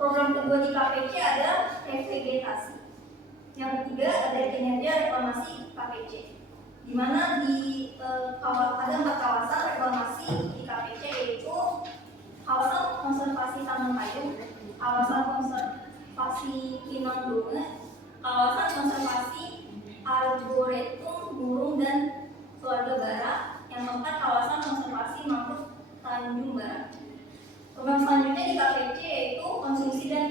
Program kedua di KPC ada revegetasi. Yang ketiga ada kinerja reklamasi KPC, di mana ada 4 kawasan reklamasi di KPC, yaitu kawasan konservasi Taman Payung, kawasan konservasi Pinang Donge, kawasan konservasi Arboretum Burung dan Keluarga Barat, yang keempat kawasan konservasi Mangrove Tanjung Barat. Program selanjutnya di KPC yaitu konsumsi dan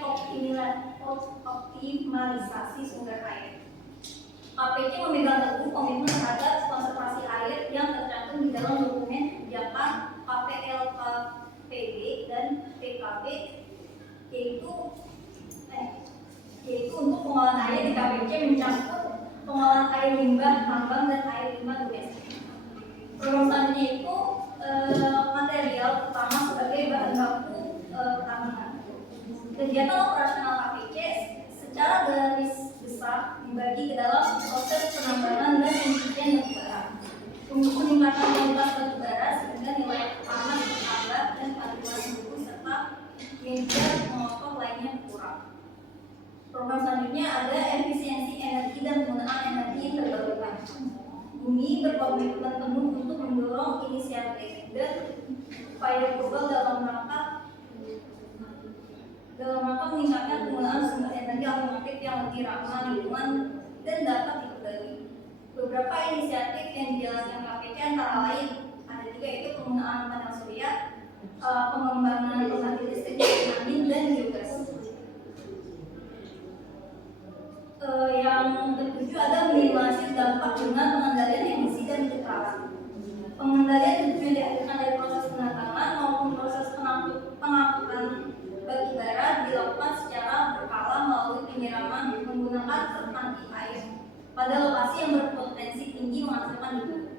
optimalisasi sumber air. KPC memegang teguh komitmen terhadap konservasi air yang tercantum di dalam dokumen kebijakan KPLKPB dan PKB, yaitu untuk pengolahan air di KPC mencakup pengolahan air limbah tambang dan air limbah domestik. Program selanjutnya itu material utama sebagai bahan baku pertambangan. Kegiatan operasional KPC secara garis besar dibagi ke dalam proses penambangan dan pencucian batu bara untuk meningkatkan kualitas batu bara sehingga nilai panas bertambah dan kandungan suhu serta media motor lainnya berkurang. Program selanjutnya ada efisiensi energi dan penggunaan energi terbarukan. Bumi berkomitmen penuh untuk mendorong inisiatif dan upaya global dalam rangka meningkatkan penggunaan sumber energi alternatif yang lebih ramah lingkungan dan dapat dikendali. Beberapa inisiatif yang dijalankan KPC antara lain ada juga, yaitu penggunaan panel surya, pengembangan pembangkit listrik angin dan biogas. Yang ketujuh ada minimalisir dampak dengan pengendalian emisi dan keterangan. Pengendalian tentunya dihasilkan dari proses penambangan maupun proses pengangkutan batu bara dilakukan secara berkala melalui penyiraman menggunakan anti air pada lokasi yang berpotensi tinggi menghasilkan debu.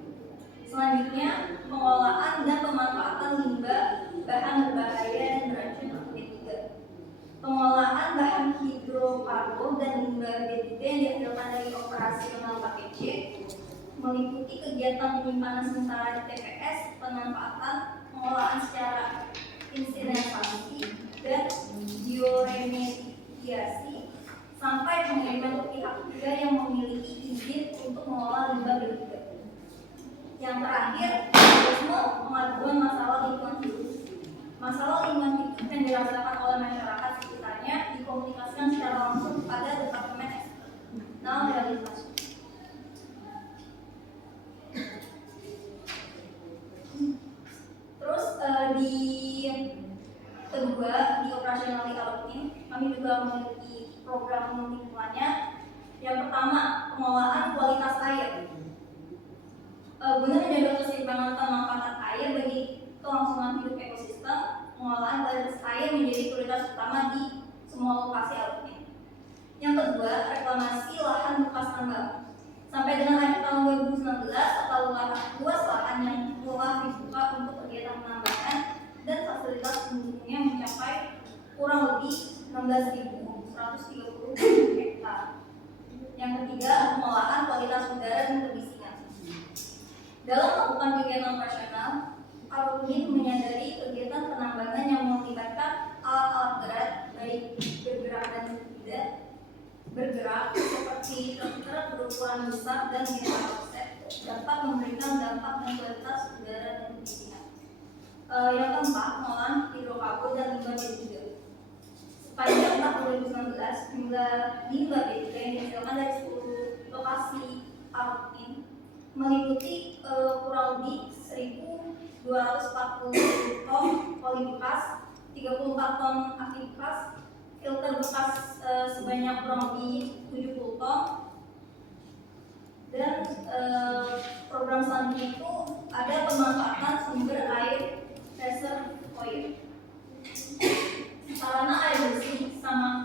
Selanjutnya, pengolahan dan pemanfaatan limbah bahan berbahaya dan beracun atau B3. Pengolahan bahan hidrokarbon dan limbah B3 yang dihasilkan dari operasional KPC meliputi kegiatan penyimpanan sementara di TPS, pemanfaatan, pengolahan secara insinersasi dan bioremediasi, sampai pengiriman ke pihak ketiga yang memiliki izin untuk mengolah limbah B3. Yang terakhir, mekanisme pengaduan masalah lingkungan hidup. Masalah lingkungan hidup yang dirasakan oleh masyarakat sekitarnya dikomunikasikan secara langsung kepada Departemen Eksternal Realisasi. Terus di kedua, di operasional alumni, kami juga memiliki program lingkungannya. Yang pertama, pengolahan kualitas air. Guna menjaga keseimbangan pemanfaatan air bagi kelangsungan hidup ekosistem, pengolahan kualitas air menjadi prioritas utama di semua lokasi alumni. Yang kedua, reklamasi lahan bekas tambang. Sampai dengan akhir tahun 2019, total luas lahan yang telah dibuka untuk kegiatan penambangan dan fasilitas pendukungnya mencapai kurang lebih 16.130 hektar. Yang ketiga, pengolahan kualitas udara dan kebisingan. Dalam melakukan kegiatan operasional, alumni menyadari kegiatan penambangan yang melibatkan alat-alat berat, baik bergerak dan tidak bergerak, seperti truk berukuran besar dan metal offset, dapat memberikan dampak dan kualitas udara dan kebisingan. Yang keempat, pengolahan hidrokarbon dan limbah B3. Sepanjang tahun 2019, jumlah limbah B3 yang dihasilkan dari 10 lokasi alumni meliputi kurang lebih 1.240 ton poli bekas, 34 ton aktif bekas, filter bekas sebanyak kurang lebih 70 ton, dan program selanjutnya itu ada pemanfaatan sumber air reservoir. Sarana air bersih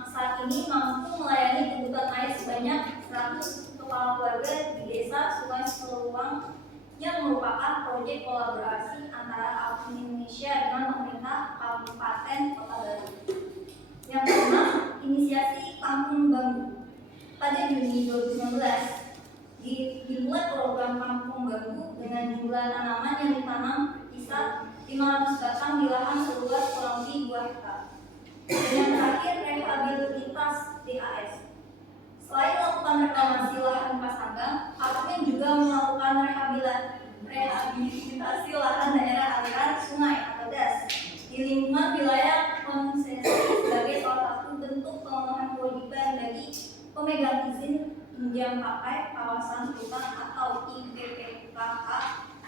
saat ini mampu melayani kebutuhan air sebanyak 100 kepala keluarga di desa Sungai Seluang, yang merupakan proyek kolaborasi antara alumni Indonesia dengan pemerintah Kabupaten Kota Baru. Yang pertama, inisiasi Kampung Bambu. Pada Juni 2019, dimulai program Kampung Bambu dengan jumlah tanaman yang ditanam kisar 500 batang di lahan seluas kurang lebih 2 hektar. Dan yang terakhir, pemegang izin pinjam pakai kawasan hutan atau IPPKH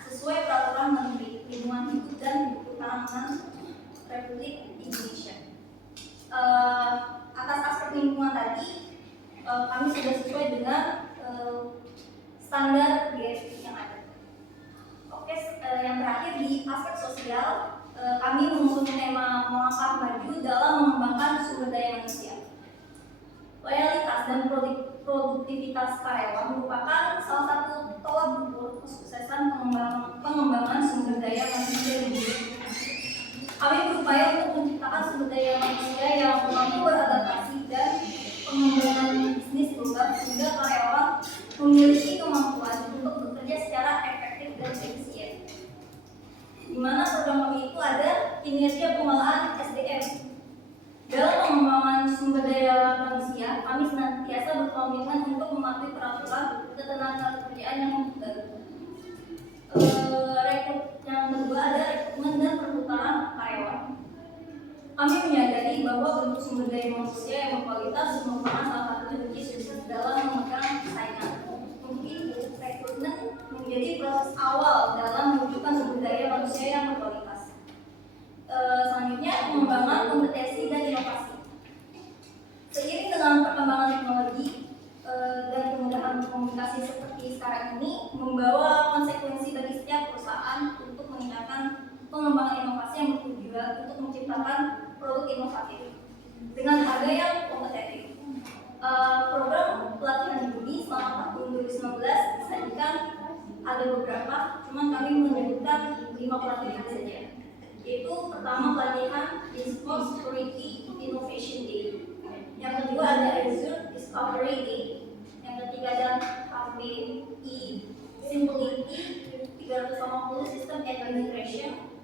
sesuai peraturan Menteri Lingkungan Hidup dan Ketahanan Republik Indonesia. Atas aspek lingkungan tadi, kami sudah sesuai dengan standar GSI yang ada. Oke, yang terakhir di aspek sosial, kami mengusung tema melangkah maju dalam mengembangkan sumber daya manusia. Loyalitas dan produktivitas karyawan merupakan salah satu tolak ukur kesuksesan pengembangan sumber daya manusia di Indonesia. Kami berupaya untuk menciptakan sumber daya manusia yang mampu beradaptasi dan pengembangan bisnis global sehingga karyawan memiliki kemampuan untuk bekerja secara efektif dan efisien. Di mana program kami itu ada kinerja pengelolaan SDM. Dalam pengembangan sumber daya manusia, kami senantiasa berkomitmen untuk mematuhi peraturan ketenagakerjaan yang baru. Yang kedua ada rekrutmen dan perputaran karyawan. Kami menyadari bahwa bentuk sumber daya manusia yang berkualitas merupakan salah satu kunci sukses dalam memegang saingan. Untuk itu, rekrutmen menjadi proses awal dalam mewujudkan sumber daya manusia yang berkualitas. Selanjutnya, pengembangan kompetensi dan inovasi. Seiring dengan perkembangan teknologi dan kemudahan komunikasi seperti sekarang ini, membawa konsekuensi bagi setiap perusahaan untuk meningkatkan pengembangan inovasi yang bertujuan untuk menciptakan produk inovatif dengan harga yang kompetitif. Program pelatihan ini selama tahun 2019 disajikan ada beberapa, cuman kami menyebutkan 5 pelatihan saja. Yaitu pertama pelatihan Discourse Security Innovation Day, yang kedua ada Azure Discovery Day, yang ketiga ada KPI Simplicity 350 System Administration,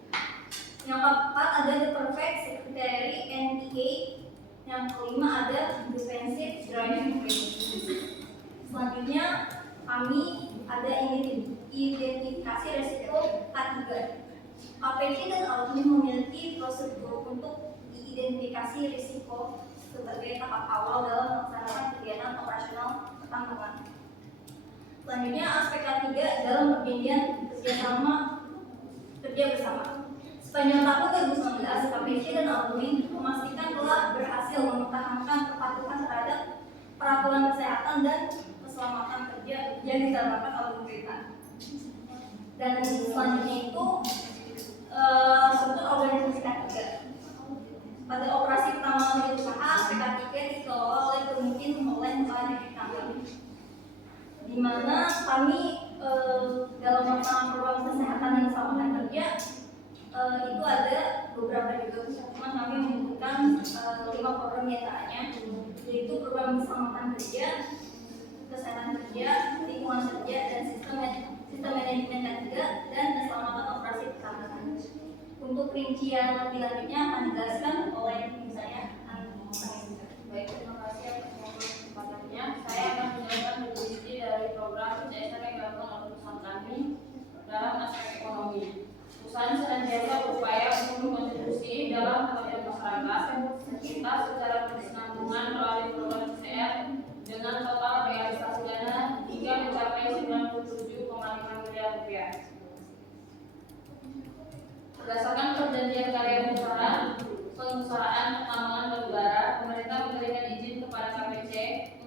yang keempat ada The Perfect Secretary NDA, yang kelima ada Defensive Driving Training. Selanjutnya kami ada identifikasi resiko K3. KPC dan Alumni memiliki prosedur untuk diidentifikasi risiko sebagai tahap awal dalam melaksanakan kegiatan operasional pertambangan. Selanjutnya aspek ketiga dalam perjanjian kerja bersama. Sepanjang tahun 2019, KPC dan Alumni memastikan telah berhasil mempertahankan kepatuhan terhadap peraturan kesehatan dan keselamatan kerja yang diterapkan oleh pemerintah. Dan selanjutnya itu struktur organisasi K3. Pada operasi pertambangan usaha, PK3 dikelola oleh pemimpin oleh kepala divisi tambang. Di mana kami dalam melaksanakan program kesehatan dan keselamatan kerja itu ada beberapa juga, cuma kami menyebutkan 5 program diantaranya, yaitu program keselamatan kerja, kesehatan kerja, lingkungan kerja, dan sistem manajemen K3 dan keselamatan operasi pertambangan. Untuk rincian lebih lanjutnya akan dijelaskan oleh saya. Baik, terima kasih atas kesempatannya. Saya akan menjelaskan definisi dari program CSR yang dilakukan oleh perusahaan kami dalam aspek ekonomi. Perusahaan senantiasa berupaya untuk berkontribusi dalam kemajuan masyarakat sekitar secara berkesinambungan melalui program CSR dengan total realisasi dana hingga mencapai 97,5 miliar rupiah. Berdasarkan perjanjian karya pengusahaan pertambangan batubara, pemerintah memberikan izin kepada KPC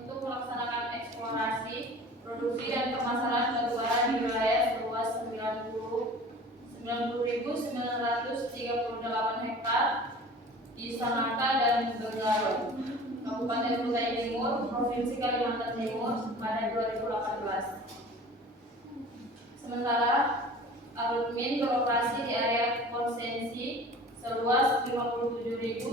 untuk melaksanakan eksplorasi, produksi dan pemasaran batubara di wilayah seluas 90.938 hektar di Sanaka dan Benggalo, Kabupaten Kutai Timur, Provinsi Kalimantan Timur pada 2018. Sementara Alumni beroperasi di area konsensi seluas 57.107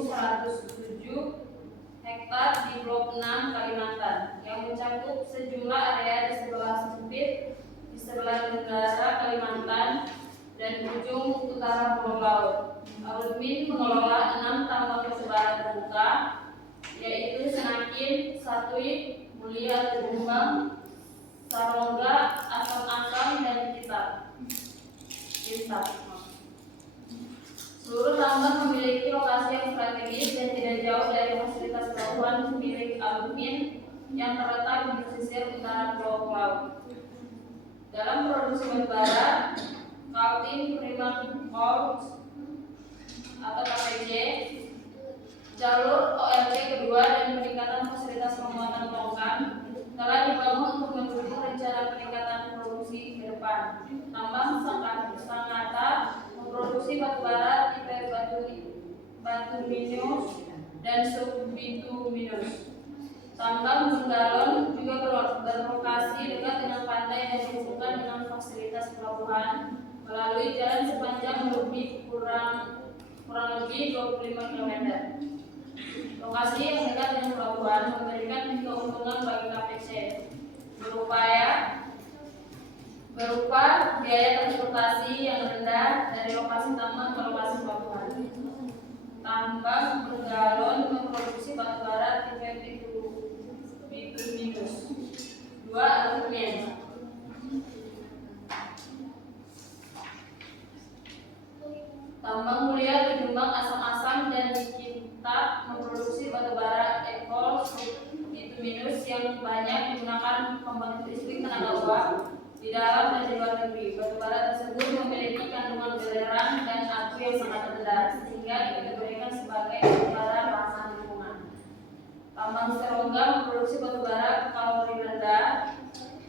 hektar di Blok 6 Kalimantan yang mencakup sejumlah area di sebelah sempit, di sebelah tenggara Kalimantan dan ujung utara Pulau Laut. Alumni mengelola 6 tambang batubara terbuka, yaitu Senakin, Satui, Mulia, Jombang, Sarongga, Asam-Asam, dan Kitab. Seluruh tambang memiliki lokasi yang strategis dan tidak jauh dari fasilitas pelabuhan milik Alumni yang terletak di pesisir utara Pulau Pulau. Dalam produksi batubara, Kaltim Primat Coal atau KPC, jalur ORC kedua dan peningkatan fasilitas pemuatan logam telah dibangun untuk mendukung rencana peningkatan produksi ke depan. Tambang Sangatta memproduksi batubara tipe batuminus dan subbituminus. Tambang Benggalon juga berlokasi dekat dengan pantai dan dihubungkan dengan fasilitas pelabuhan melalui jalan sepanjang kurang lebih 25 km. Lokasi yang dekat dengan pelabuhan memberikan keuntungan bagi KPC berupa biaya transportasi yang rendah dari lokasi tambang ke lokasi pelabuhan. Tambang Benggalon memproduksi batubara tipe bituminus 2 aluminium. Tambang Mulia di Jombang Asam-Asam dan di Cinta memproduksi batubara ekol bituminus yang banyak digunakan pembangkit listrik tenaga uap di dalam dan di luar negeri. Batubara tersebut memiliki kandungan belerang dan abu yang sangat rendah sehingga dikategorikan sebagai batubara ramah lingkungan. Tambang Serongga memproduksi batubara kalori rendah,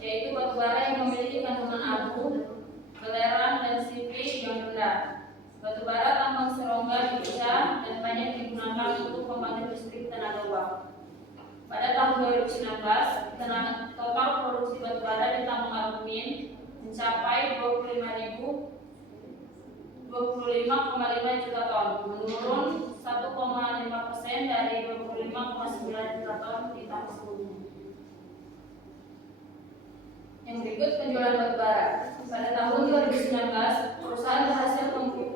yaitu batubara yang memiliki kandungan abu, belerang dan CV yang rendah. Batubara tambang Serongga bisa dan banyak digunakan untuk pembangkit listrik tenaga uap. Pada tahun 2019, total produksi batubara di tambang aluminium mencapai 25,5 juta ton, menurun 1,5% dari 25,9 juta ton di tahun sebelumnya. Yang berikut penjualan batubara. Pada tahun 2019, perusahaan berhasil membukukan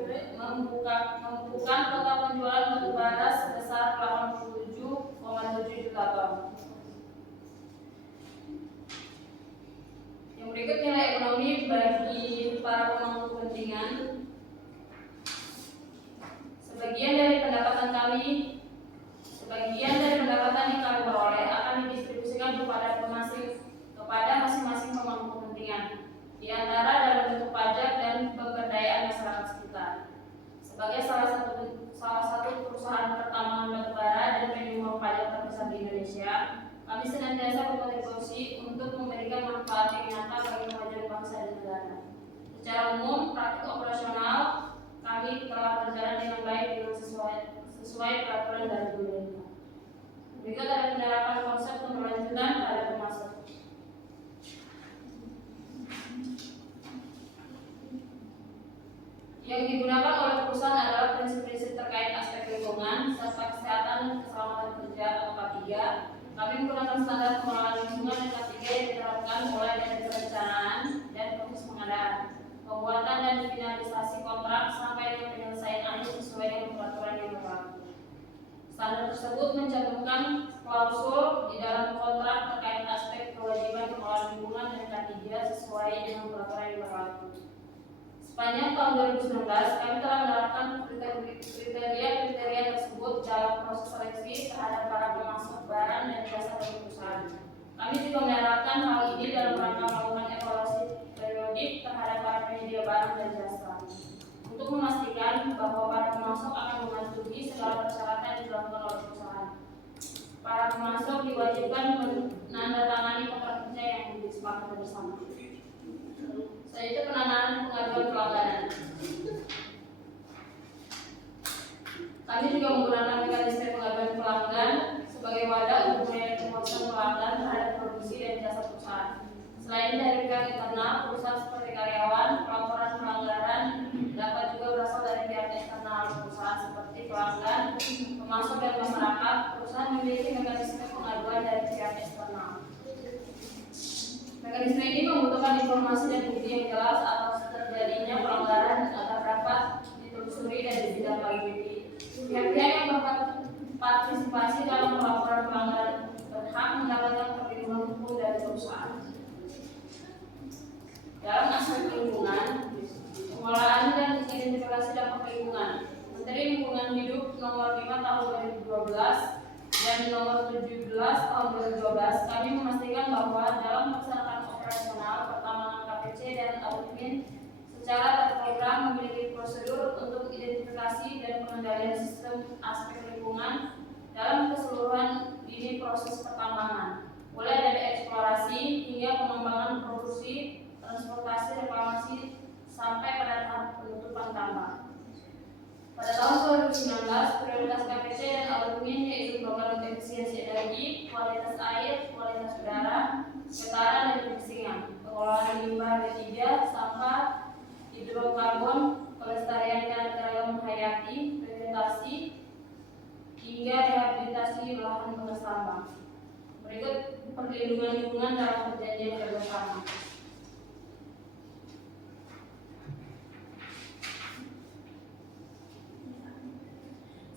total penjualan batubara sebesar 87,7 juta ton. Yang berikut nilai ekonomi bagi para pemangku kepentingan. Sebagian dari pendapatan yang kami peroleh akan didistribusikan kepada masing-masing pemangku kepentingan, di antara dalam bentuk pajak dan pemberdayaan masyarakat sekitar. Sebagai salah satu perusahaan pertambangan batubara dan penyumbang pajak terbesar di Indonesia, kami senantiasa berkontribusi untuk memberikan manfaat yang nyata bagi kemajuan bangsa dan negara. Secara umum, praktik operasional kami telah berjalan dengan baik dengan sesuai peraturan dari pemerintah. Berikut ada penerapan konsep keberlanjutan pada pemasok. Yang digunakan oleh perusahaan adalah prinsip-prinsip terkait aspek lingkungan serta kesehatan dan keselamatan kerja atau K3. Kami menggunakan standar pengelolaan lingkungan dan K3 yang diterapkan mulai dari perencanaan dan proses pengadaan, pembuatan dan finalisasi kontrak sampai dengan penyelesaian akhir sesuai dengan peraturan yang berlaku. Standar tersebut mencantumkan klausul di dalam kontrak terkait aspek kewajiban pengelolaan lingkungan dan K3 sesuai dengan peraturan yang berlaku. Sepanjang tahun 2019, kami telah menerapkan kriteria tersebut dalam proses seleksi terhadap para pemasok barang dan jasa perusahaan. Kami juga menerapkan hal ini dalam rangka melakukan evaluasi periodik terhadap para penyedia barang dan jasa, untuk memastikan bahwa para pemasok akan mematuhi segala persyaratan yang dilakukan oleh perusahaan. Para pemasok diwajibkan menandatangani kontrak kerja yang disepakati bersama. Selanjutnya penanganan pengaduan pelanggaran. Kami juga menggunakan mekanisme pengaduan pelanggan sebagai wadah untuk melayani permohonan pelanggan terhadap produksi dan jasa perusahaan. Selain dari pihak internal, perusahaan seperti karyawan, pelaporan pelanggaran dapat juga berasal dari pihak eksternal perusahaan seperti pelanggan, pemasok dan masyarakat. Perusahaan memiliki mekanisme pengaduan dari pihak eksternal. Mekanisme ini membutuhkan informasi dan bukti yang jelas atas terjadinya pelanggaran agar dapat ditelusuri dan ditindaklanjuti. Pihak-pihak yang berpartisipasi dalam pelaporan pelanggaran berhak mendapatkan perlindungan hukum dari perusahaan. Dalam aspek lingkungan, pengelolaan dan identifikasi dampak lingkungan, Menteri Lingkungan Hidup Nomor 5 Tahun 2012 dan nomor 17 tahun 2012 kami memastikan bahwa dalam melaksanakan operasional pertambangan KPC dan Audmin secara terprogram memiliki prosedur untuk identifikasi dan pengendalian sistem aspek lingkungan dalam keseluruhan lini proses pertambangan, mulai dari eksplorasi hingga pengembangan produksi, transportasi, reklamasi sampai pada tahap penutupan tambang. Pada tahun 2019, prioritas KPC dan Audmin yaitu program efisiensi energi, kualitas air, kualitas udara, getaran dan kebisingan, pengelolaan limbah B3, sampah, hidrokarbon, pelestarian keanekaragaman hayati, vegetasi, hingga rehabilitasi lahan bekas tambang. Berikut perlindungan lingkungan dalam perjanjian kerjasama.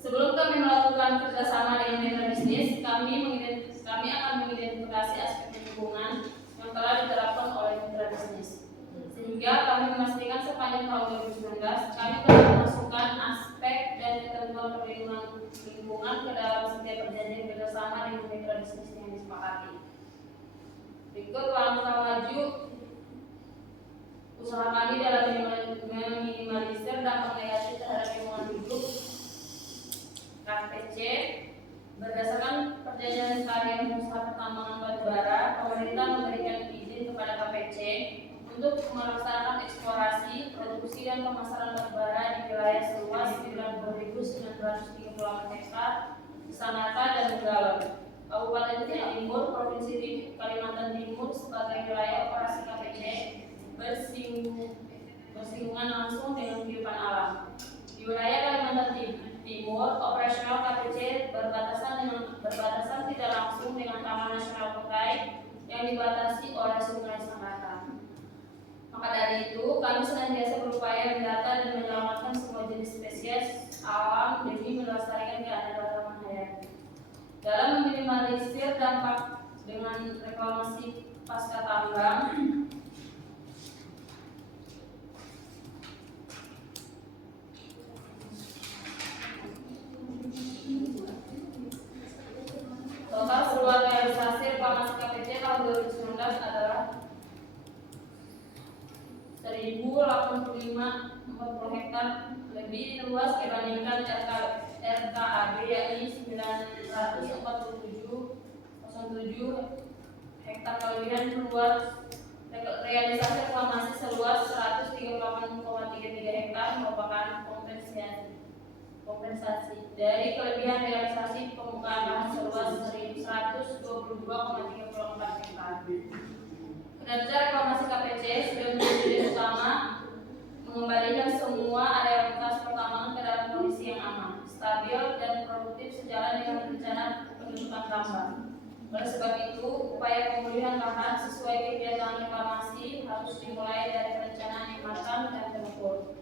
Sebelum kami melakukan kerjasama dengan mitra bisnis, kami akan mengidentifikasi aspek lingkungan yang telah diterapkan oleh mitra bisnis. Sehingga kami memastikan sepanjang tahun 2019 kami telah memasukkan aspek dan ketentuan perlindungan lingkungan ke dalam setiap perjanjian kerjasama dengan mitra bisnis yang disepakati. Berikut langkah maju usaha kami dalam meminimalisir dampak negatif terhadap lingkungan hidup KPC. Berdasarkan perjanjian sekalian usaha pertambangan batubara, pemerintah memberikan izin kepada KPC untuk melaksanakan eksplorasi, produksi dan pemasaran batubara di wilayah seluas 90.938 hektar di Sanata dan Galon, Kabupaten Timur, Provinsi Kalimantan Timur sebagai wilayah operasi KPC bersinggungan langsung dengan kehidupan alam. Di wilayah Kalimantan Timur, operasional KPC berbatasan tidak langsung dengan Taman Nasional Kutai yang dibatasi oleh Sungai Sangatta. Maka dari itu, kami senantiasa berupaya mendata dan menyelamatkan semua jenis spesies alam demi melestarikan keanekaragaman hayati. Dalam meminimalisir dampak dengan reklamasi pasca tambang, total seluas realisasi reklamasi KPC tahun 2019 adalah 1.085,40 hektar lebih luas dibandingkan RKAB yakni 947,07 hektar kelebihan luas realisasi reklamasi seluas 138,33 hektar merupakan kompensasi dari kelebihan realisasi permukaan lahan seluas 122,34 hektar. Kinerja reklamasi KPC sudah menjadi tujuan utama mengembalikan semua area bekas pertambangan ke dalam kondisi yang aman, stabil dan produktif sejalan dengan rencana penutupan tambang. Oleh sebab itu, upaya pemulihan lahan sesuai kegiatan reklamasi harus dimulai dari perencanaan yang matang dan terukur.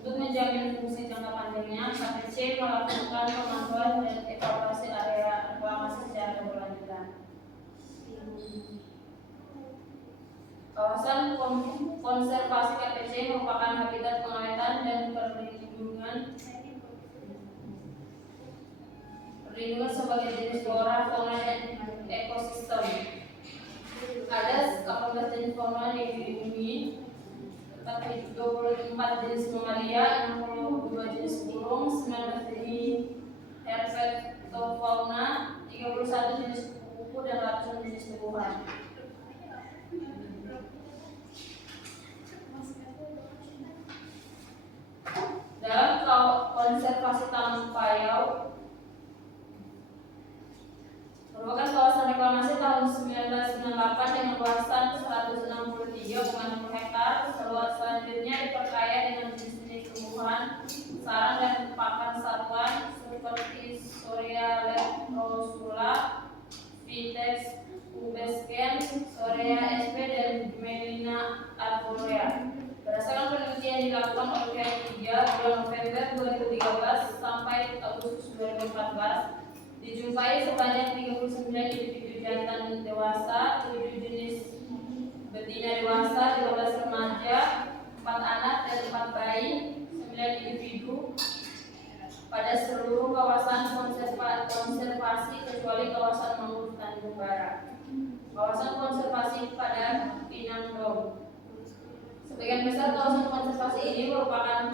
Untuk menjamin fungsi jangka panjangnya, KPC melakukan pemantauan dan evaluasi area reklamasi secara berkelanjutan. Kawasan konservasi KPC merupakan habitat pengawetan dan perlindungan sebagai jenis flora, fauna, dan ekosistem. Ada 18 jenis fauna yang dilindungi, 24 jenis mamalia, 62 jenis burung, 19 jenis herpetofauna, 31 jenis kupu-kupu, dan ratusan jenis tumbuhan. Dalam konservasi Taman Payau merupakan kawasan reklamasi tahun 1998 dengan luasan 163,6 hektar. Seluas selanjutnya diperkaya dengan jenis-jenis tumbuhan, sarang dan pakan satwa seperti Sorea leprosula, Vitex pubescens, Sorea sp, dan Melina arborea. Berdasarkan penelitian dilakukan oleh PI3 bulan November 2013 sampai Agustus 2014, dijumpai sebanyak 39 individu jantan dewasa, 7 jenis betina dewasa, 12 remaja, 4 anak dan 4 bayi, 9 individu pada seluruh kawasan konservasi kecuali kawasan mangrove Tanjung Barat. Kawasan konservasi pada Pinangdong. Sebagian besar kawasan konservasi ini merupakan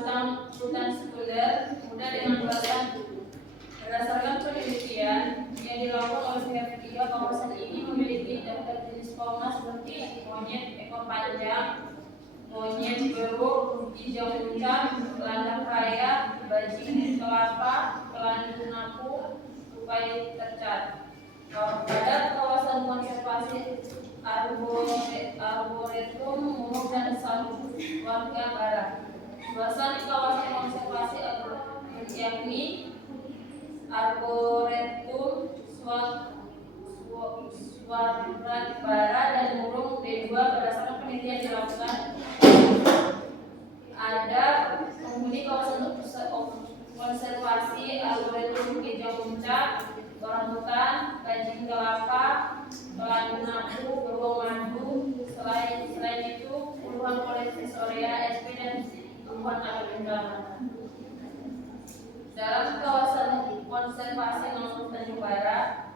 hutan sekunder muda dengan luasan. Berdasarkan penelitian yang dilakukan oleh pihak ketiga, kawasan ini memiliki daftar jenis fauna seperti monyet ekor panjang, monyet beruk, hijau puncak, landak raya, bajing kelapa, kelandu napu, tupai tercat. Pada kawasan konservasi Arboretum Murug dan Warga Barat. Luasan kawasan konservasi yakni Arboretum Swaraj Barat dan Murung D2 berdasarkan penelitian dilakukan. Ada penghuni kawasan konservasi Arboretum Hijau Puncak, orangutan, bajing kelapa, kelandu napu, beruang madu. Selain itu puluhan koleksi Sorea, SP dan puluhan alat undangan. Dalam kawasan konservasi mangrove Tanjung Barat,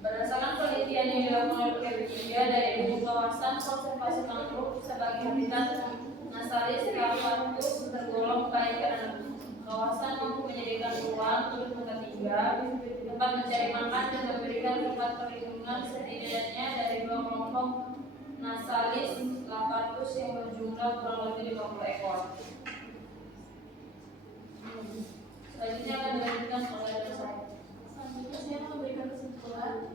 berdasarkan penelitian yang dilakukan oleh pihak ketiga, dari kawasan konservasi mangrove sebagai habitat Nasalis Calvatus tergolong baik karena kawasan mampu menyediakan ruang untuk mereka tinggal, tempat mencari makan dan memberikan tempat perlindungan setidaknya dari dua kelompok Nasalis Calvatus yang berjumlah kurang lebih 50 ekor. Selanjutnya akan dilanjutkan oleh saya. Selanjutnya saya memberikan kesimpulan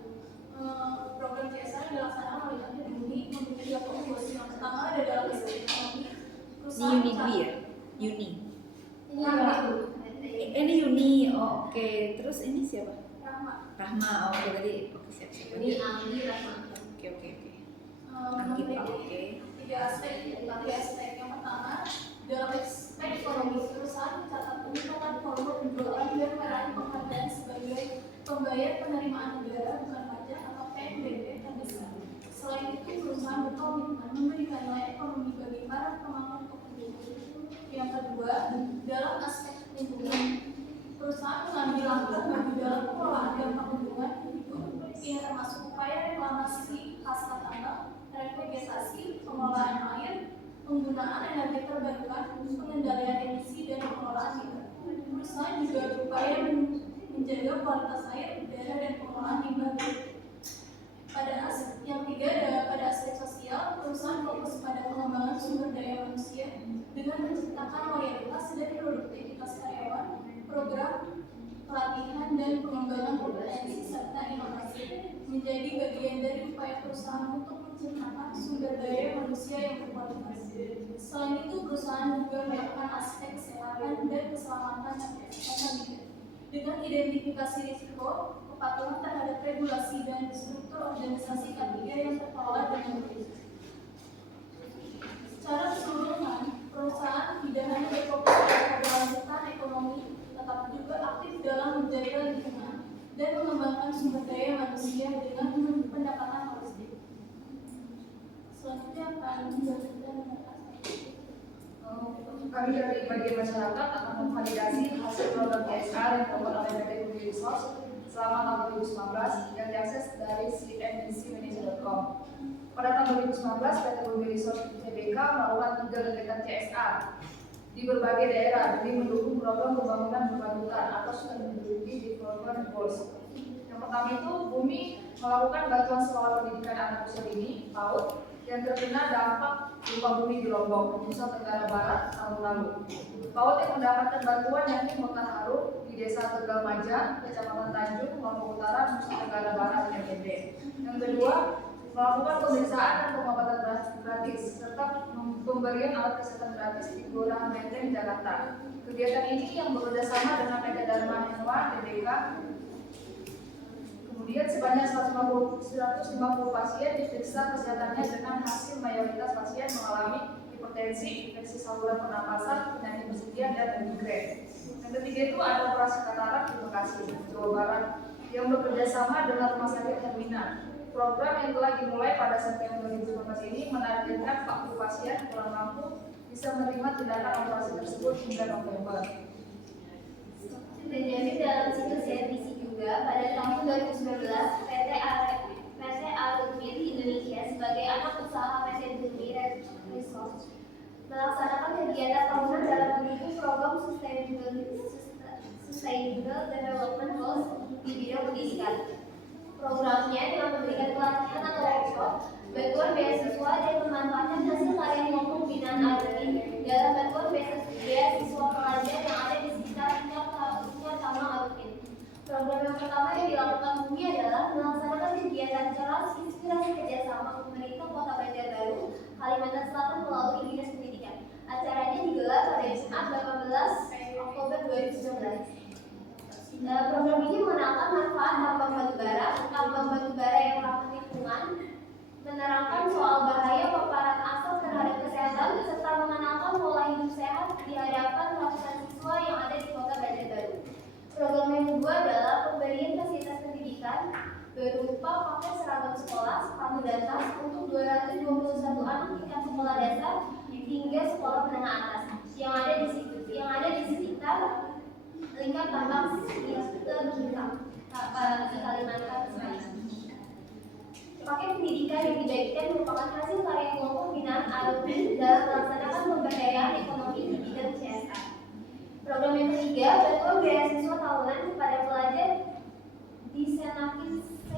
program CSR yang dilaksanakan oleh kami di Uni memiliki dua fokus. Yang pertama ada dalam aspek ekonomi. Ini Uni ya? Uni. Ini Uni, oh, oke. Terus ini siapa? Rahma, oh, oke tadi. Oke siap. Ini Anggi Rahma. Oke. Memiliki Oke. tiga aspek. Yang pertama dalam aspek ekonomi, perusahaan mencatat peningkatan volume penjualan dan meraih penghargaan sebagai pembayar penerimaan negara bukan pajak atau PNBP terbesar. Selain itu, perusahaan berkomitmen memberikan nilai ekonomi bagi para pemangku kepentingan. Yang kedua, dalam aspek lingkungan, perusahaan mengambil langkah bagi dalam pengelolaan dampak lingkungan hidup, ini termasuk upaya reklamasi pasca tambang, revegetasi, pengelolaan air, penggunaan energi terbarukan, pengendalian emisi dan pengelolaan limbah. Perusahaan juga berupaya menjaga kualitas air, udara dan pengelolaan limbah. Pada aspek yang ketiga, pada aspek sosial, perusahaan fokus pada pengembangan sumber daya manusia dengan menciptakan loyalitas dan produktivitas karyawan, program pelatihan dan pengembangan kompetensi serta inovasi menjadi bagian dari upaya perusahaan untuk menciptakan sumber daya manusia yang berkualitas. Selain itu, perusahaan juga melakukan aspek kesehatan dan keselamatan ekonomi dengan identifikasi risiko, kepatuhan terhadap regulasi dan struktur organisasi K3 yang terkelola dengan baik. Secara keseluruhan, perusahaan tidak hanya berfokus pada keberlanjutan ekonomi, tetapi juga aktif dalam menjaga lingkungan dan mengembangkan sumber daya manusia dengan pendekatan holistik. Selanjutnya akan dilanjutkan dengan kami dari bagian masyarakat akan memvalidasi hasil program CSR yang dilakukan oleh PT Bumi Resource selama tahun 2019 yang diakses dari cnbcmanager.com. Pada tahun 2019, PT Bumi Resource TBK melakukan 3 kegiatan CSR di berbagai daerah demi mendukung program pembangunan berkelanjutan atau Sustainability Development Goals. Yang pertama itu, Bumi melakukan bantuan sekolah pendidikan anak usia dini (PAUD) yang terkena dampak gempa bumi di Lombok, Nusa Tenggara Barat tahun lalu. PAUD yang mendapatkan bantuan yakni Mekah Harum di Desa Tegal Maja, Kecamatan Tanjung, Lombok Utara, Nusa Tenggara Barat, NTB. Yang kedua, melakukan pemeriksaan dan pengobatan gratis serta pemberian alat kesehatan gratis di Kelurahan Menteng, Jakarta. Kegiatan ini yang bekerjasama dengan PT Dharma Henwa TBK. Kemudian sebanyak 150 pasien diperiksa kesehatannya dengan hasil mayoritas pasien mengalami hipertensi, infeksi saluran pernapasan, penyakit bersedia dan migrain. Yang ketiga itu ada operasi katarak di Bekasi, Jawa Barat yang bekerjasama dengan Rumah Sakit Hermina. Program yang telah dimulai pada September 2019 ini menargetkan 40 pasien kurang mampu bisa menerima tindakan operasi tersebut hingga November. Terjadi dalam situs CNBC juga pada tahun 2019 PT Alumni Indonesia sebagai anak usaha PT Bumi Resource melaksanakan kegiatan tahunan dalam mendukung program Sustainable Development Goals di bidang pendidikan. Programnya dengan memberikan pelatihan atau workshop, bantuan beasiswa dan memanfaatkan hasil karya kelompok binaan alumni dalam bantuan beasiswa pelajar yang ada di sekitar tingkat taman alumni. Program yang pertama yang dilakukan Bumi adalah melaksanakan kegiatan kelas inspirasi kerjasama pemerintah Kota Banjarbaru, Kalimantan Selatan melalui Dinas Pendidikan. Acaranya digelar pada Jumat 18 Oktober 2019. Program ini mengenalkan manfaat tambang batubara yang ramah lingkungan, menerangkan soal bahaya paparan asap terhadap kesehatan, serta mengenalkan pola hidup sehat di hadapan ratusan siswa yang ada di Kota Banjarbaru. Program yang kedua adalah pemberian fasilitas pendidikan berupa paket seragam sekolah, sepatu dan tas untuk 221 anak tingkat sekolah dasar hingga sekolah menengah atas yang ada di sekitar lingkar tambang di Kalimantan Selatan. Paket pendidikan yang dibagikan merupakan hasil karya kelompok binaan alumni dalam melaksanakan pemberdayaan ekonomi di bidang CSR. Program yang ketiga, bantuan beasiswa tahunan kepada pelajar di Senakise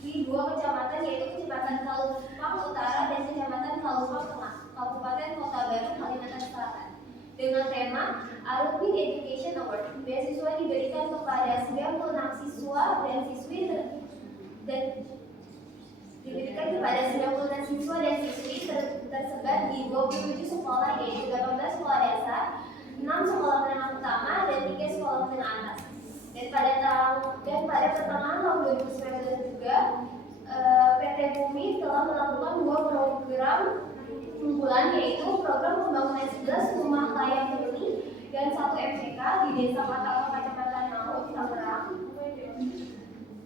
di 2 kecamatan, yaitu Kecamatan Kalupang Utara dan Kecamatan Kalupang Tengah, Kabupaten Kota Baru, Kalimantan Selatan. Dengan tema Alumni Education Award, beasiswa diberikan kepada 96 siswa dan siswi tersebar di 27 sekolah, yaitu 18 sekolah dasar, 6 sekolah menengah pertama, dan 3 sekolah menengah atas. Dan pada pertengahan tahun 2019 juga, PT Bumi telah melakukan 2 program unggulan, yaitu program pembangunan 11 rumah layak huni dan 1 MCK di Desa Matalo, Kecamatan Maut, Tangerang,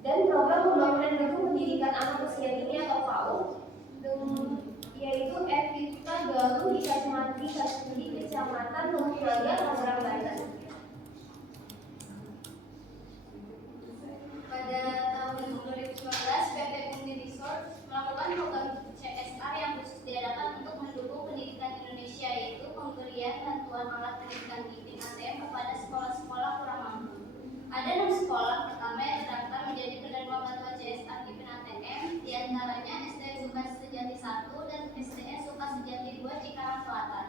dan program pembangunan gedung pendidikan anak usia dini atau PAUD, yaitu Evita Galuh di Kecamatan Teluk Naga, Tangerang, Banten. Pada tahun 2019, PT Bumi Resource melakukan program CSR yang khusus diadakan untuk mendukung pendidikan Indonesia, yaitu pemberian bantuan alat pendidikan TIPIN ATM kepada sekolah-sekolah kurang mampu. Ada 6 sekolah pertama yang terdaftar menjadi penerima bantuan CSR TIPIN ATM, diantaranya SDN Sukasejati 1 dan SDN Sukasejati 2 Cikarang Selatan,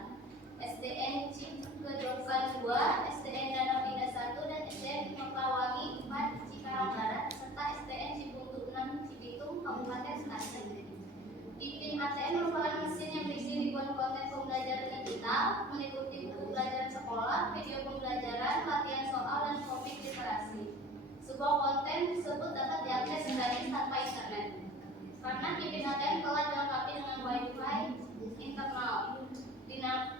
SDN Cikedokan 2, SDN Danau Indah 1, dan SDN Mekawangi 4 Cikarang Barat, serta SDN Ciputu 6 Cibitung, Kabupaten Klaten. TIPIN ATM merupakan mesin yang berisi ribuan konten pembelajaran digital, meliputi buku pelajaran sekolah, video pembelajaran, latihan soal, dan komik literasi. Sebuah konten tersebut dapat diakses gratis tanpa internet. Karena TIPIN ATM telah dilengkapi dengan Wi-Fi internal,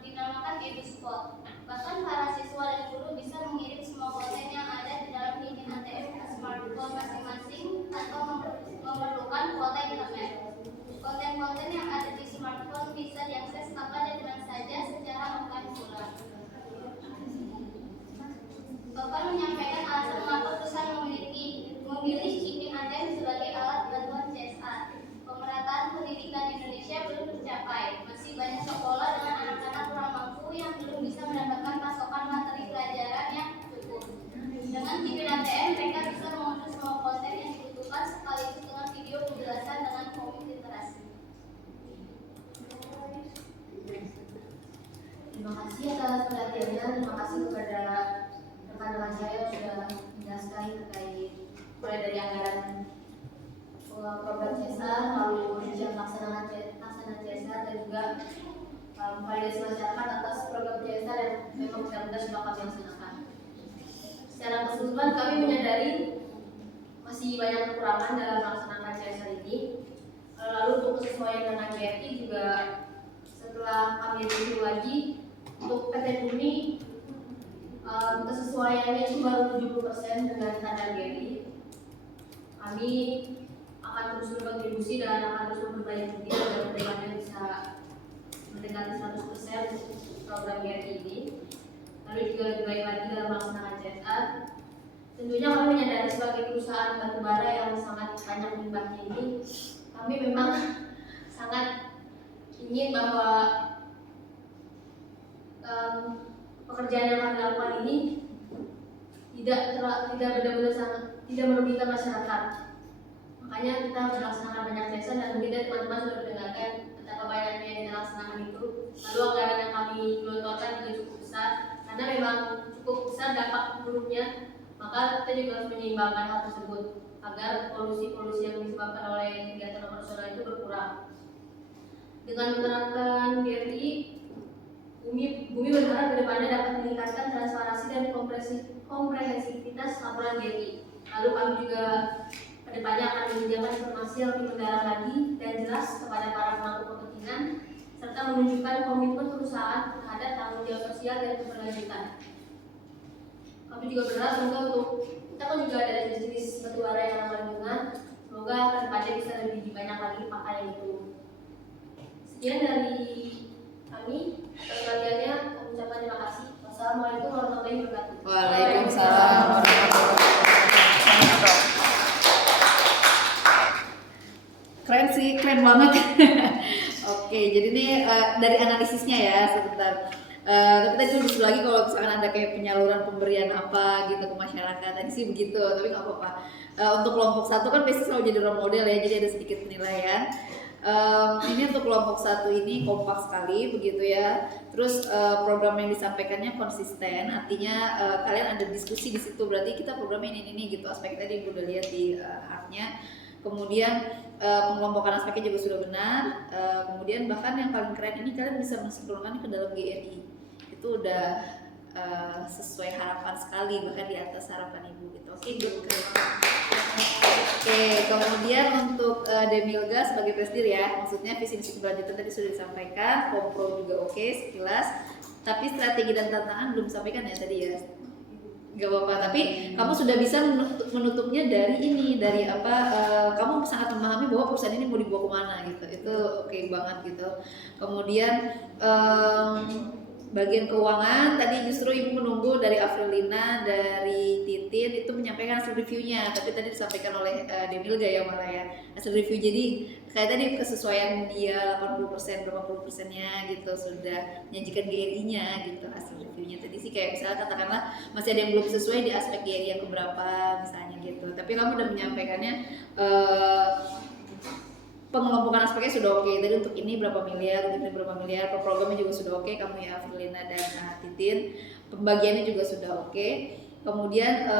dinamakan EduSpot. Bahkan para siswa dan guru bisa mengirim semua konten yang ada di dalam TIPIN ATM ke smartphone masing-masing tanpa memerlukan kuota internet. Konten-konten yang ada di smartphone bisa diakses kapan dan dimana saja secara online pula. Bapak menyampaikan alasan mengapa perusahaan memilih TIPIN ATM sebagai alat bantuan CSR. Pemerataan pendidikan Indonesia belum tercapai. Masih banyak sekolah dengan anak-anak kurang mampu yang belum bisa mendapatkan pasokan materi pelajaran yang cukup. Dengan TIPIN ATM, mereka bisa mengunduh semua konten yang dibutuhkan sekaligus dengan video penjelasan dengan komik literasi. Terima kasih atas perhatiannya. Terima kasih kepada rekan-rekan saya yang sudah menjelaskan terkait mulai dari anggaran program CSR, lalu rincian pelaksanaan CSR, dan juga validasi masyarakat atas program CSR yang memang benar-benar sudah kami laksanakan. Secara keseluruhan kami menyadari masih banyak kekurangan dalam melaksanakan CSR ini. Lalu untuk kesesuaian dengan GRI juga setelah kami review lagi, untuk PT Bumi kesesuaiannya itu baru 70% dengan standar GRI. Kami akan terus berkontribusi dan akan terus memperbaiki agar kedepannya bisa mendekati 100% program GRI ini. lalu juga lebih baik lagi dalam melaksanakan CSR. Tentunya kami menyadari sebagai perusahaan batubara yang sangat banyak limbahnya ini, kami memang sangat ingin bahwa pekerjaan yang kami lakukan ini tidak benar-benar tidak merugikan masyarakat. Makanya kita melaksanakan banyak CSR dan mungkin teman-teman sudah mendengarkan betapa banyaknya yang kita laksanakan itu. Lalu anggaran yang kami gelontorkan juga cukup besar, karena memang cukup besar dampak buruknya. Maka kita juga harus menyeimbangkan hal tersebut agar polusi-polusi yang disebabkan oleh kegiatan operasional itu berkurang. Dengan menerapkan GRI, Bumi berharap kedepannya dapat meningkatkan transparansi dan komprehensivitas laporan GRI. Lalu kami juga kedepannya akan menyediakan informasi yang lebih mendalam lagi dan jelas kepada para pemangku kepentingan, serta menunjukkan komitmen perusahaan terhadap tanggung jawab sosial dan keberlanjutan. Kami juga berharap semoga untuk kita kan juga ada jenis-jenis batubara yang ramah lingkungan, semoga kedepannya bisa lebih banyak lagi pakaian itu. Sekian dari kami. Selanjutnya kami ucapkan terima kasih. Wassalamualaikum warahmatullahi wabarakatuh. Waalaikumsalam warahmatullahi wabarakatuh. Keren sih, keren banget. Oke, jadi ini dari analisisnya ya sebentar. Tapi tadi dulu lagi kalau misalkan ada kayak penyaluran pemberian apa gitu ke masyarakat, tadi sih begitu, tapi nggak apa-apa. Untuk kelompok 1 kan biasanya selalu jadi role model ya, jadi ada sedikit penilaian. Ini untuk kelompok 1 ini kompak sekali begitu ya. Terus program yang disampaikannya konsisten, artinya kalian ada diskusi di situ, berarti kita programnya ini gitu. Aspek tadi udah lihat di artnya. Kemudian pengelompokan aspeknya juga sudah benar. Kemudian bahkan yang paling keren ini kalian bisa mensinkronkan ke dalam GRI. Itu udah sesuai harapan sekali, bahkan di atas harapan ibu gitu. Oke, good. Oke, kemudian untuk Demilga sebagai presidir ya, maksudnya visi misi keberlanjutan tadi sudah disampaikan, kompro juga oke sekilas, tapi strategi dan tantangan belum disampaikan ya tadi ya. Gak apa-apa, tapi kamu sudah bisa menutupnya dari ini, dari apa, kamu sangat memahami bahwa perusahaan ini mau dibawa kemana gitu, itu oke banget gitu. Kemudian bagian keuangan tadi justru ibu menunggu dari Afrilina, dari Titin itu menyampaikan hasil reviewnya, tapi tadi disampaikan oleh Demilga ya malah ya hasil review. Jadi kayak tadi kesesuaian dia 80% berapa puluh persennya gitu sudah menyajikan GRI-nya gitu hasil reviewnya. Tadi sih kayak misalnya katakanlah masih ada yang belum sesuai di aspek GRI yang keberapa misalnya gitu, tapi kamu udah menyampaikannya pengelompokan aspeknya sudah oke. Tadi untuk ini berapa miliar, untuk ini berapa miliar, programnya juga sudah oke. Kamu ya Firlina dan Titin, pembagiannya juga sudah oke. Kemudian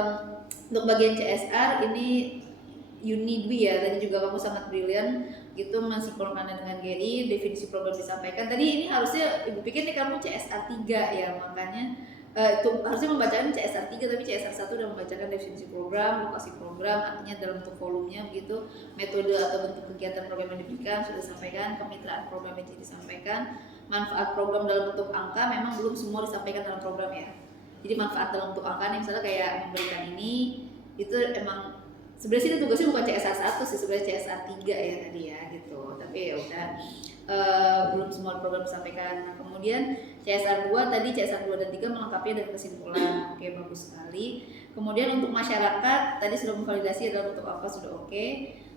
untuk bagian CSR ini Yuni Dwi ya, tadi juga kamu sangat brilian gitu mensinkronkannya dengan GRI, definisi program disampaikan. Tadi ini harusnya ibu pikir nih kamu CSR 3 ya, makanya itu harusnya membacakan CSR 3 tapi CSR 1 udah membacakan definisi program, lokasi program, artinya dalam bentuk volumenya begitu, metode atau bentuk kegiatan program yang diberikan sudah disampaikan, kemitraan program yang disampaikan, manfaat program dalam bentuk angka memang belum semua disampaikan dalam program ya. Jadi manfaat dalam bentuk angka nih misalnya kayak memberikan ini itu emang sebenarnya sih tugasnya bukan CSR 1 sih, sebenarnya CSR 3 ya tadi ya gitu. Tapi ya udah belum semua program disampaikan. Nah, kemudian CSR 2 tadi CSR 2 dan 3 melengkapi dan kesimpulan. Oke, bagus sekali. Kemudian untuk masyarakat tadi sudah memvalidasi dalam bentuk apa sudah oke.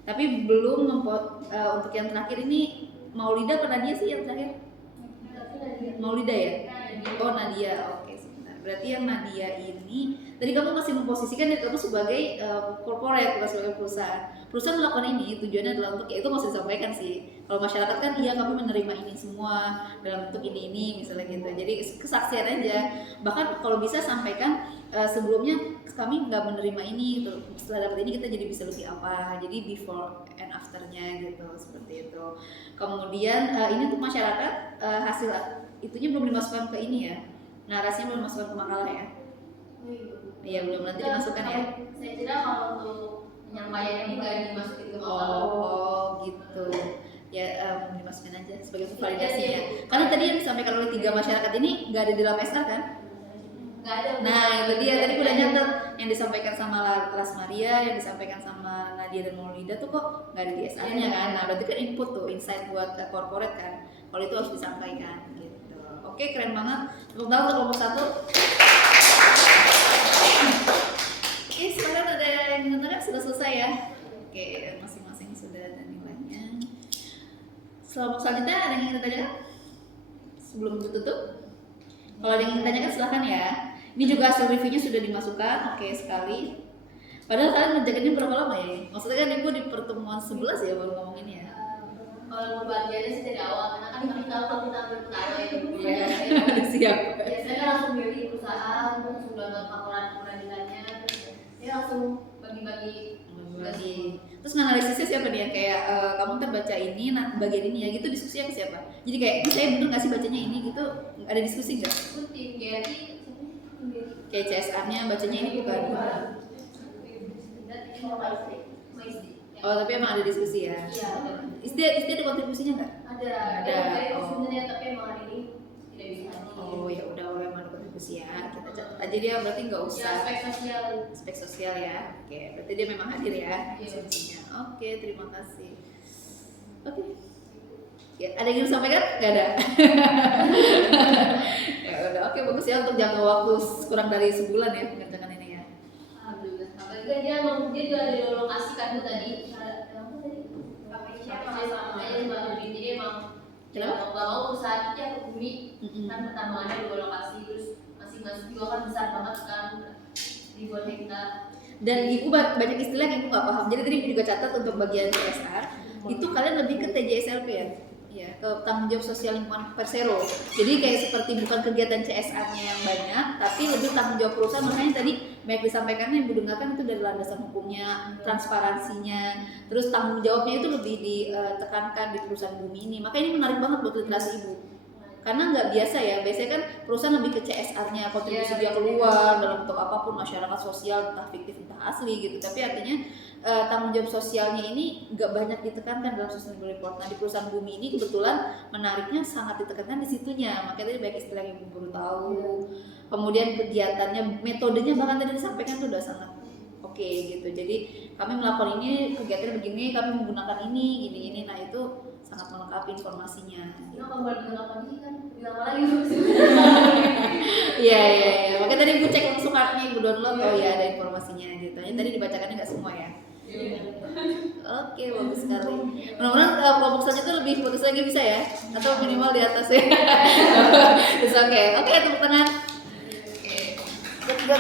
Tapi belum untuk yang terakhir ini Maulida apa Nadia sih yang terakhir? Maulida ya? Oh Nadia, oke sebentar. Berarti yang Nadia ini tadi kamu masih memposisikan diri kamu sebagai corporate, bukan sebagai perusahaan. Perusahaan melakukan ini tujuannya adalah untuk ya itu masih disampaikan sih. Kalau masyarakat kan iya kami menerima ini semua dalam bentuk ini misalnya gitu. Jadi kesaksian aja. Bahkan kalau bisa sampaikan sebelumnya kami nggak menerima ini gitu. Setelah dapat ini kita jadi bisa lebih apa. Jadi before and afternya gitu seperti itu. Kemudian ini untuk masyarakat hasil itunya belum dimasukkan ke ini ya. Narasinya belum dimasukkan ke makalah ya. Iya belum, nanti dimasukkan ya. Saya kira kalau untuk penyampaian ini nggak dimasukin ke makalah. Oh gitu. Ya dimasukkan aja sebagai validasinya. Karena tadi yang disampaikan oleh 3 masyarakat ini nggak ada di dalam SR kan? Nggak ada. Nah itu dia tadi udah nyatet yang disampaikan sama Las Maria, yang disampaikan sama Nadia dan Maulida tuh kok nggak ada di SR-nya kan? Nah berarti kan input tuh, insight buat corporate kan? Kalau itu harus disampaikan gitu. Oke keren banget. Tepuk tangan untuk kelompok 1. Oke, sekarang ada yang menanyakan sudah selesai ya. Oke, masing-masing sudah ada nilainya. Selanjutnya ada yang ingin ditanyakan? Sebelum tutup? Kalau ada yang ingin ditanyakan silahkan ya. Ini juga hasil reviewnya sudah dimasukkan, oke sekali. Padahal kalian menjaga berapa lama ya? Maksudnya kan ibu di pertemuan 11 ya baru ngomongin ya. Kalau pembagiannya sih dari awal, karena kan kita tahu kalau kita ambil perkara ya. Iya, siap. Biasanya kan langsung beli perusahaan, terus sudah nggak laporan peradilannya, ya langsung bagi-bagi. Terus analisisnya siapa nih ya? Kayak kamu ntar baca ini, nah bagian ini ya gitu diskusinya ke siapa? Jadi kayak ini saya bener nggak sih bacanya ini gitu? Ada diskusi nggak? Tim Gary, Kayak CSR-nya bacanya ini bukan? Oh tapi emang ada diskusi ya? Iya. Isti ada kontribusinya nggak? Ada. Oh. Sebenarnya tapi emang hari ini tidak bisa. Oh ya udah kalau emang ada kontribusi ya kita catat aja dia berarti nggak Ya, usah. aspek sosial. Aspek sosial ya. Oke berarti dia memang hadir ya Iya. diskusinya. Oke terima kasih. Oke. Ya, ada yang ingin disampaikan? Nggak ada. Ya udah, oke bagus ya untuk jangka waktu kurang dari sebulan ya pengerjaan ini ya. Alhamdulillah. Apalagi kan dia juga ada lokasi kan tuh tadi. Jadi emang Kenapa? nggak mau perusahaan kita ke bumi Mm-mm. kan pertambangannya 2 lokasi, terus masing-masing juga kan besar banget kan, ribuan hektar. Dan ibu banyak istilah yang ibu nggak paham. Jadi tadi ibu juga catat untuk bagian CSR itu kalian lebih ke TJSLP ya, ya ke tanggung jawab sosial lingkungan Persero. Jadi kayak seperti bukan kegiatan CSR-nya yang banyak, tapi lebih tanggung jawab perusahaan. Makanya tadi banyak disampaikannya ibu dengarkan itu dari landasan hukumnya, transparansinya, terus tanggung jawabnya itu lebih ditekankan di perusahaan bumi ini. Makanya ini menarik banget buat literasi ibu. Karena nggak biasa ya, biasanya kan perusahaan lebih ke CSR-nya, kontribusi dia keluar dalam bentuk apapun, masyarakat sosial, entah fiktif entah asli gitu. Tapi artinya tanggung jawab sosialnya ini nggak banyak ditekankan dalam sustainable report. Nah di perusahaan bumi ini kebetulan menariknya sangat ditekankan di situnya. Makanya tadi banyak istilah yang ibu baru tahu. Kemudian kegiatannya, metodenya bahkan tadi disampaikan itu udah sangat oke gitu. Jadi kami melakukan ini, kegiatan begini, kami menggunakan ini. Nah itu sangat melengkapi informasinya. Nah, kalau buat bilang lagi kan bilang lagi. Iya. Makanya tadi ibu cek langsung kartunya ibu download, oh ya ada informasinya gitu. Tadi dibacakannya nggak semua ya. Oke, bagus sekali. Mudah-mudahan kelompok selanjutnya lebih bagus lagi bisa ya, atau minimal di atas ya. Oke, tepuk tangan. Oke.